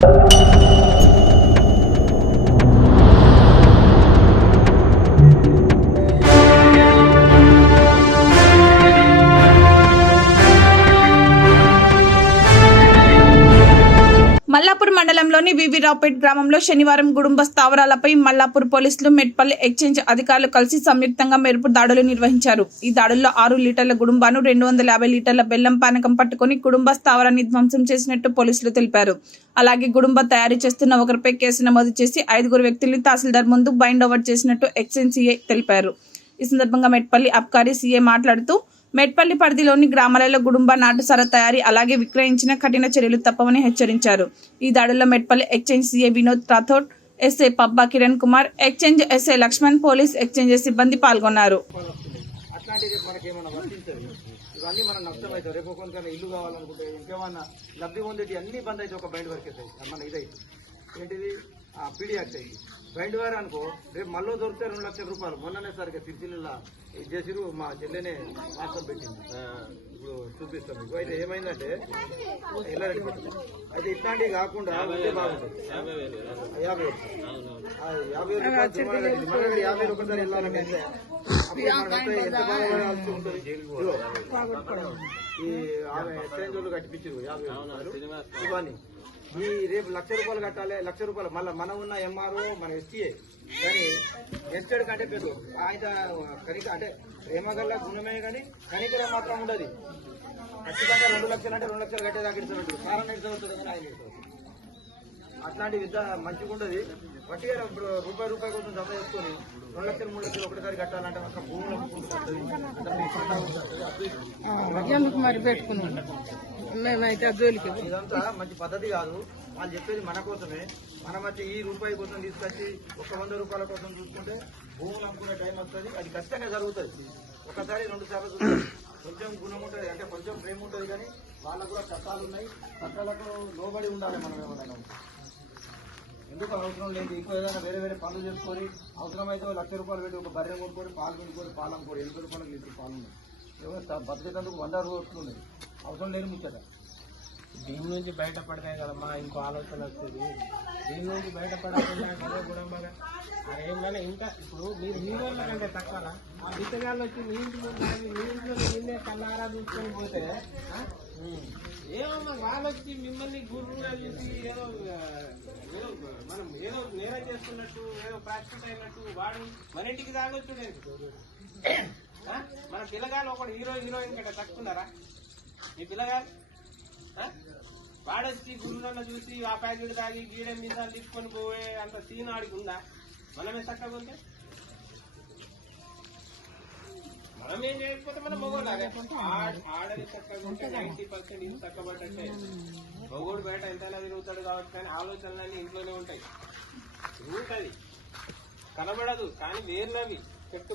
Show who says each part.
Speaker 1: మల్లాపూర్ మండలంలోని వివిరావుపేట్ గ్రామంలో శనివారం గుడుంబ స్థావరాలపై మల్లాపూర్ పోలీసులు మెట్పల్లి ఎక్స్చేంజ్ అధికారులు కలిసి సంయుక్తంగా మెరుపు దాడులు నిర్వహించారు. ఈ దాడుల్లో ఆరు లీటర్ల గుడుంబాను రెండు వందల యాభై లీటర్ల బెల్లం పానకం పట్టుకుని కుటుంబ స్థావరాన్ని ధ్వంసం చేసినట్టు పోలీసులు తెలిపారు. అలాగే గుడుంబ తయారు చేస్తున్న ఒకరిపై కేసు నమోదు చేసి ఐదుగురు వ్యక్తుల్ని తహసీల్దార్ ముందు బైండ్ ఓవర్ చేసినట్టు ఎక్స్చేంజ్ సీఐ తెలిపారు. ఈ సందర్భంగా మెట్పల్లి అబ్కారీ సీఏ మాట్లాడుతూ మెట్పల్లి పరిధిలోని గ్రామాలలో గుడుంబ నాటుసార తయారీ అలాగే విక్రయించిన కఠిన చర్యలు తప్పవని హెచ్చరించారు. ఈ దాడుల్లో Metpalli exchange CA Vinod Rathod SA Pabba Kiran Kumar exchange SA Lakshman police exchange సిబ్బంది పాల్గొన్నారు.
Speaker 2: ఇవన్నీ మనం నష్టం అవుతాయి రేపు ఇల్లు కావాలనుకుంటే ఇంకేమన్నా లబ్ధి పొందేటి అన్ని బంద్ అయితే ఒక బయట వరకు అవుతాయి మన ఇదైతే. ఏంటిది? పీడి యాక్ట్ అయ్యి. బయట వారు అనుకో రేపు మళ్ళీ దొరికితే రెండు లక్షల రూపాయలు. మొన్ననే సరిగ్గా తిరుచిల్లా ఇది చేసిరు మా చెల్లెనే వాట్సాప్ పెట్టింది. ఇప్పుడు చూపిస్తాం మీకు. అయితే ఏమైందంటే పెట్టింది అయితే ఇట్లాంటివి కాకుండా ఉంటే బాగుంటుంది. యాభై యాభై రూపాయలు దగ్గర యాభై ఒకసారి వెళ్ళాలంటే ఎంత? ఈ ఆమె ఎక్స్చేంజ్ వాళ్ళు కట్టిపించారు యాభై రూపాయలు. ఇవన్నీ మీ రేపు లక్ష రూపాయలు కట్టాలి లక్ష రూపాయలు. మళ్ళీ మనం ఉన్న ఎంఆర్ఓ మన ఎస్టీఏ కానీ ఎస్టేడ్ కంటే పెద్ద ఆయన కనిక అంటే ప్రేమగల్ల గుణమే కానీ కనికర మాత్రం ఉండదు. ఖచ్చితంగా రెండు లక్షలు అంటే రెండు లక్షలు కట్టేదాకా ఇస్తారు కారణం ఇస్తుంది కానీ ఆయన అట్లాంటి విద్య మంచిగా ఉండదు. వట్టిగా ఇప్పుడు రూపాయి రూపాయి కోసం జమ చేసుకొని రెండు లక్షలు మూడు లక్షలు ఒకటిసారి కట్టాలంటే అక్కడ భూములు.
Speaker 3: ఎందుకు మరి పెట్టుకున్నాం? మేమైతే జోలికి
Speaker 2: ఇదంతా మంచి పద్ధతి కాదు. వాళ్ళు చెప్పేది మన కోసమే. మనం వచ్చి ఈ రూపాయి కోసం తీసుకొచ్చి ఒక వంద రూపాయల కోసం చూసుకుంటే భూములు అమ్ముకునే టైం వస్తుంది అది ఖచ్చితంగా జరుగుతుంది. ఒకసారి రెండు సార్లు కొంచెం గుణం ఉంటుంది అంటే కొంచెం ప్రేమ ఉంటుంది కానీ వాళ్ళకు కూడా చట్టాలు ఉన్నాయి. చట్టాలకు లోబడి ఉండాలి మనం ఏమైనా ఎందుకు అవసరం లేదు? ఇంకో ఏదైనా వేరే వేరే పనులు చేసుకొని అవసరమైతే లక్ష రూపాయలు పెట్టి ఒక బర్రె కొనుక్కొని పాలు కొనుక్కొని పాలు అమ్ముకోరు ఎనిమిది రూపాయలకు లీటర్ పాలు ఉన్నాయి బతికేటందుకు వంద రూపాయలు ఉన్నాయి అవసరం లేని ముచ్చట.
Speaker 4: దీని నుంచి బయటపడితే కదమ్మా ఇంకో ఆలోచన వస్తుంది. దీని నుంచి బయటపడకుండా కదా గుణంగా అదేంటంటే ఇంకా ఇప్పుడు మీరు మీ వాళ్ళ కంటే తక్కువ ఆ బిచ్చగాళ్ళు వచ్చి మీ ఇంటి ముందు మీ ఇంట్లో నిన్నే కళ్ళారా చూసుకొని పోతే ఏమమ్మా వాళ్ళు వచ్చి మిమ్మల్ని గురువుగా చూసి ఏదో ఏదో మనం ఏదో నేరం చేస్తున్నట్టు ఏదో ప్రాక్టీస్ అయినట్టు వాడు మన ఇంటికి తాగొచ్చు మన పిల్లగాళ్ళు ఒకడు హీరో హీరోయిన్ కంటే తక్కువన్నారా మీ పిల్లగాళ్ళు? వాడొచ్చి గురువులను చూసి ఆ ప్యాకెట్ తాగి గీడ మీద తీసుకొని పోయే అంత సీన్ ఆడికి ఉందా? మనమే చక్కగా ఉంటే? మనం ఏం చేయకపోతే మనం మొగోడు ఆడని చక్కగా ఉంటే నైన్టీ పర్సెంట్ ఇది చక్కబడ్డట్టే. మొగోడు బయట ఎంతైనా తిరుగుతాడు కాబట్టి కానీ ఆలోచనలన్నీ ఇంట్లోనే ఉంటాయి. తిరుగుతుంది కనబడదు కానీ వేర్లవి. చెట్టు